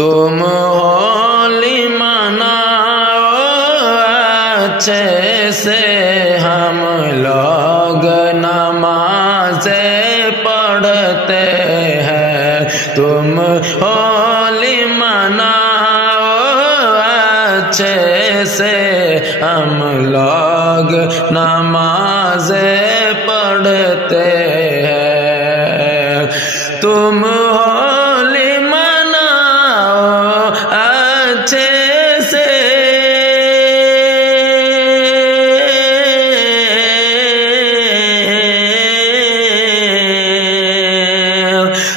تم ہولی مناؤ اچھے سے، ہم لوگ نمازیں پڑھتے ہیں۔ تم ہولی مناؤ اچھے سے، ہم لوگ نمازیں پڑھتے ہیں۔ تم ہولی مناؤ اچھے سے،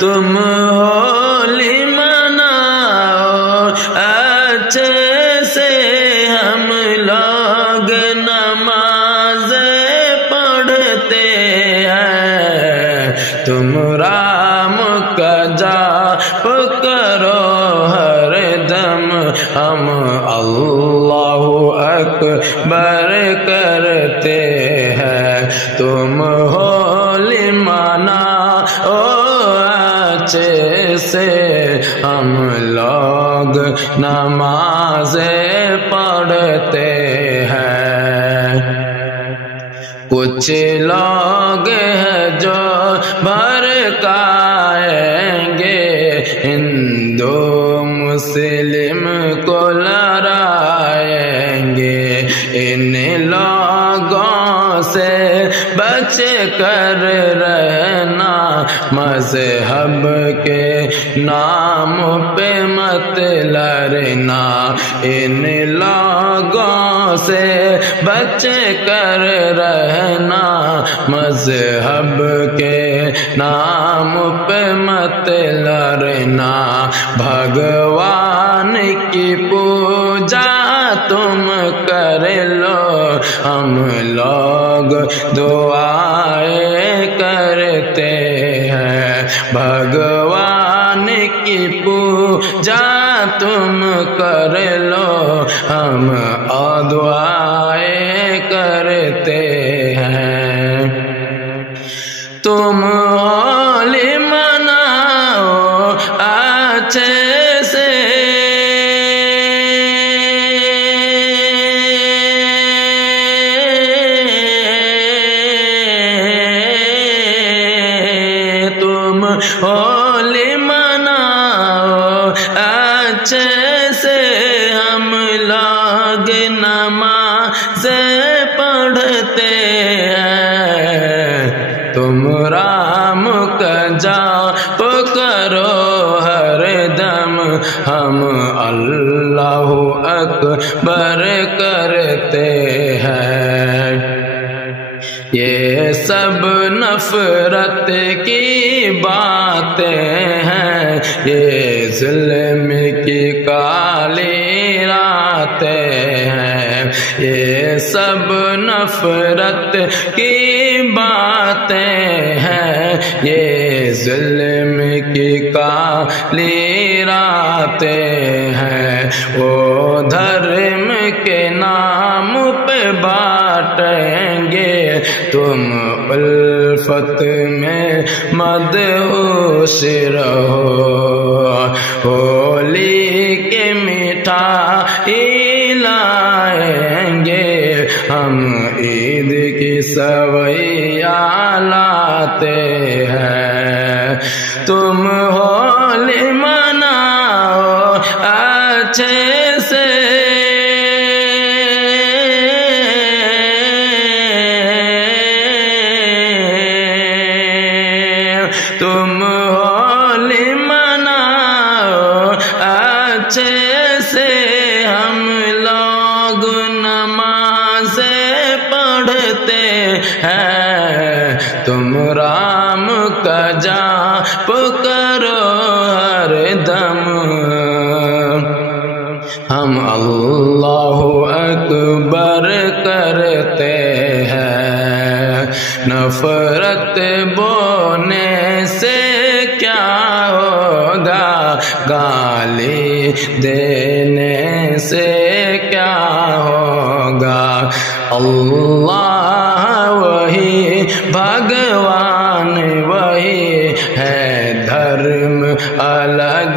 تم ہولی مناؤ اچھے سے، ہم لوگ نمازیں پڑھتے ہیں۔ تم رام کا جپ کرو ہر دم، ہم اللہ اکبر کرتے ہیں۔ تم ہولی مناؤ اچھے سے، ہم لوگ نمازیں پڑھتے ہیں۔ کچھ لوگ ہیں جو بھڑکائیں گے، ہندو مسلم کو لڑائیں گے۔ ان لوگوں سے بچ کر رہنا، مذہب کے نام پہ مت لڑنا۔ ان لوگوں سے بچ کر رہنا، مذہب کے نام پہ مت لڑنا۔ بھگوان کی پوجا تم کر لو، ہم لوگ دعائیں کرتے ہیں۔ بھگوان کی پوجا تم کر لو، ہم دعائیں کرتے ہیں۔ تم ہولی مناؤ اچھے سے، تم ہولی مناؤ اچھے سے، ہم لوگ نمازیں پڑھتے ہیں۔ تم رام کا جپ کرو ہر دم، ہم اللہ اکبر کرتے ہیں۔ یہ سب نفرت کی باتیں ہیں، یہ ظلم کی کالی راتیں ہیں۔ یہ سب نفرت کی باتیں ہیں، یہ ظلم کی کالی راتیں ہیں۔ وہ دھرم کے نام پہ بانٹیں گے، تم الفت میں مدہوش رہو۔ ہولی کے مٹھائی لائیں گے، ہم عید کی سویاں لاتے ہیں۔ تم ہولی مناؤ اچھے سے، تم ہولی مناؤ اچھے سے، ہم لوگ نمازیں پڑھتے ہیں۔ تم رام کا جپ کرو ہر دم، ہم اللہ اکبر کرتے ہیں۔ نفرت بونے سے کیا ہوگا، گالی دینے سے کیا ہوگا۔ اللہ وہی بھگوان وہی ہے، دھرم الگ